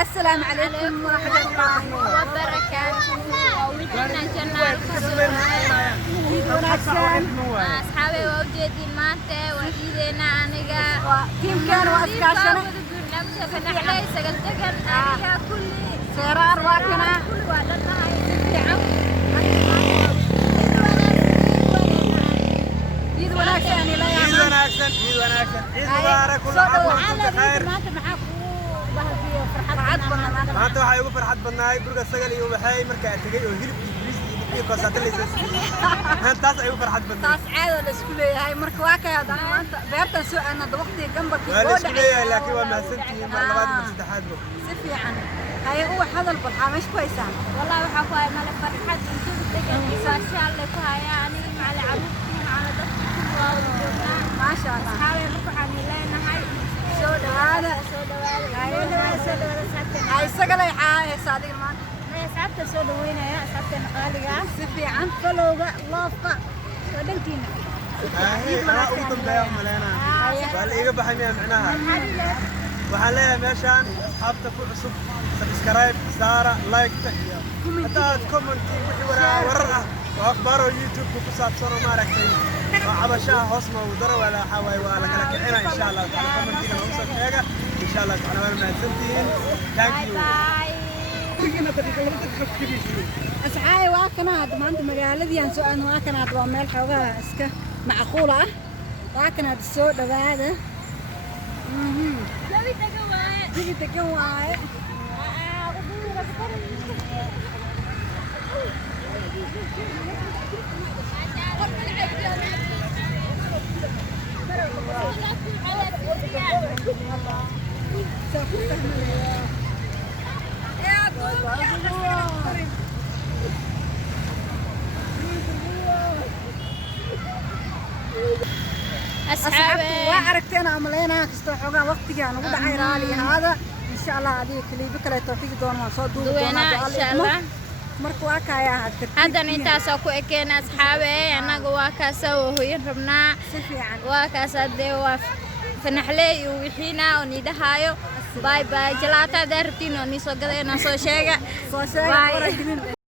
السلام عليكم ورحمة الله وبركاته. وحنا جنة أصحابي ووجدي مانتي وإيدينا أنيقا كيف كانوا أسكاشنا؟ نمشي فنحلي سقلتقن أنيقا كل سيرار واكنا كل وعدنا هاي يد وناكسن لا يا عيد وناكسن عيد مبارك كل عام وانتم بخير. maanta waxay ugu farxad badnaay guriga sagal iyo waxay markaa tagay oo hilibkii bariis iyo koosatay taas ay ugu farxad badnaay taas caado la isku leeyahay marka waa kay hadana maanta beerta soo aanad waqtiga gambarkii waa la isku leeyahay laakiin waa mahadsantihiin mar labaad mar saddexaad bo si fiican hay ugu hadal barnaamij ku haysan والله waxaa ku hay mala farxad intuu degan isaashaal le ku haya aniga macali caruurtii macala dadkii waa joognaa ma sha Allah xaalay marka waxaan leenahay soo dhawaada ay sagalay caay saadiq maan asxaabta soo dhaweynaya asxaabteena qaaliga ah si fiican falowga loofka soo dhankiina ana ugu dambeeya maleena waa la iga baxay macnaha waxaan leeyahay meeshaan asxaabta ku cusub subscribe saara like iyo hadaad comment wixii warar ah oo akhbaar oo YouTube ku saabsan oo maaragtay oo cabashaha hoos ma wadara wala xawaay waa la kala kicina insha Allah taala comment-iga noo soo sheega insha Allah taala waa mahadsantihiin thank you asxaay waa kana had maanta magaaladii aan soo aan waa kana had waa meel xoogaa iska macquul ah waa kana had soo dhawaada jawi degan waaye asxaabi waa aragteena amaleena kastoo xoogaa waqtiga ugu dhacay raali hada insha Allah adiga kaliya kale tawfiiq doona soo duubo doona insha Allah marka waa kaya haddana intaas ku ekeen asxaabi anaga waa ka soo hooyin rabnaa si fiican waa ka saadee waa fanaxley iyo wixiina oo nidahayo bye bye jalaatada rabtiin oo ni soo gadeena soo sheega soo sheega